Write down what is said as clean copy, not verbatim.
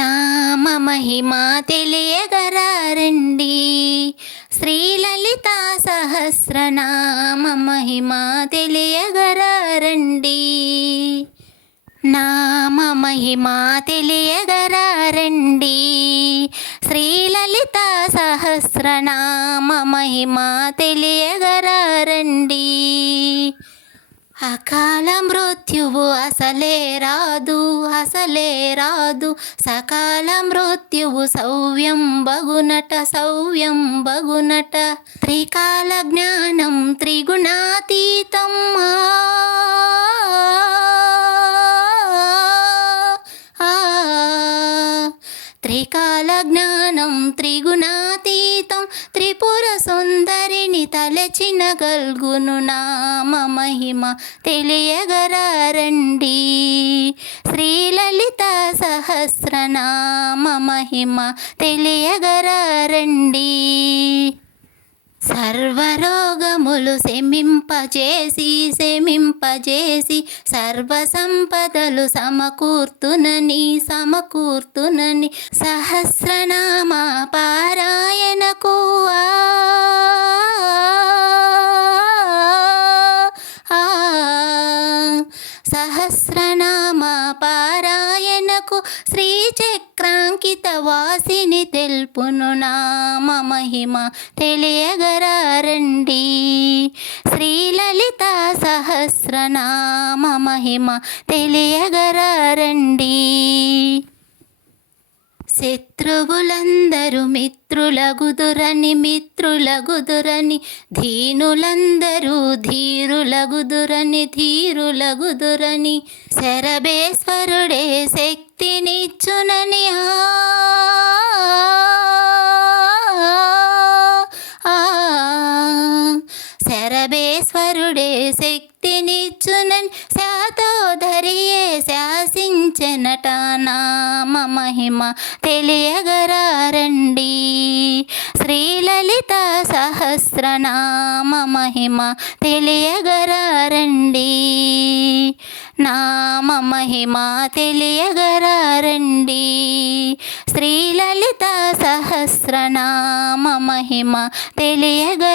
నామ మహిమ తెలియగరారండి. శ్రీలలిత సహస్రనామ మహిమ తెలియగరారండి. నామ మహిమ తెలియగరారండి. శ్రీలలిత సహస్రనామ మహిమ తెలియగరారండి. అకాల మృత్యువు అసలే రాదు, అసలే రాదు. సకాల మృత్యువు సౌవ్యం బగునట, సౌవ్యం బగునట. త్రికాల జ్ఞానం త్రిగుణాతీతం. త్రికాల జ్ఞానం త్రిగుణాతీతం. త్రిపుర సుందరిని తలచిన గల్గును నామ మహిమ తెలియగరారండి. శ్రీలలిత సహస్రనామ మహిమ తెలియగరారండి. సర్వరోగములు శమింపజేసి, శమింపజేసి సర్వ సంపదలు సమకూర్తునని, సమకూర్తునని. సహస్రనామ పారాయణకు సహస్రనామ పారాయణకు శ్రీచక్రాంకిత వాసిని తెల్పును నామ మహిమ తెలియగరారండి. శ్రీలలిత సహస్రనామ మహిమ తెలియగరారండి. శత్రువులందరూ మిత్రులగుదురని, మిత్రులగుదురని. ధీనులందరూ ధీరులగుదురని, ధీరులగుదురని. శరభేశ్వరుడే శక్తినిచ్చునని. శరభేశ్వరుడే శక్తినిచ్చునని. శాతోధరియే శాసించెనట నామ మహిమ తెలియగరారండి. శ్రీలలిత సహస్రనామ మహిమ తెలియగరారండి. నామ మహిమ తెలియగరారండి. శ్రీలలిత సహస్రనామ మహిమ తెలియగరారండి.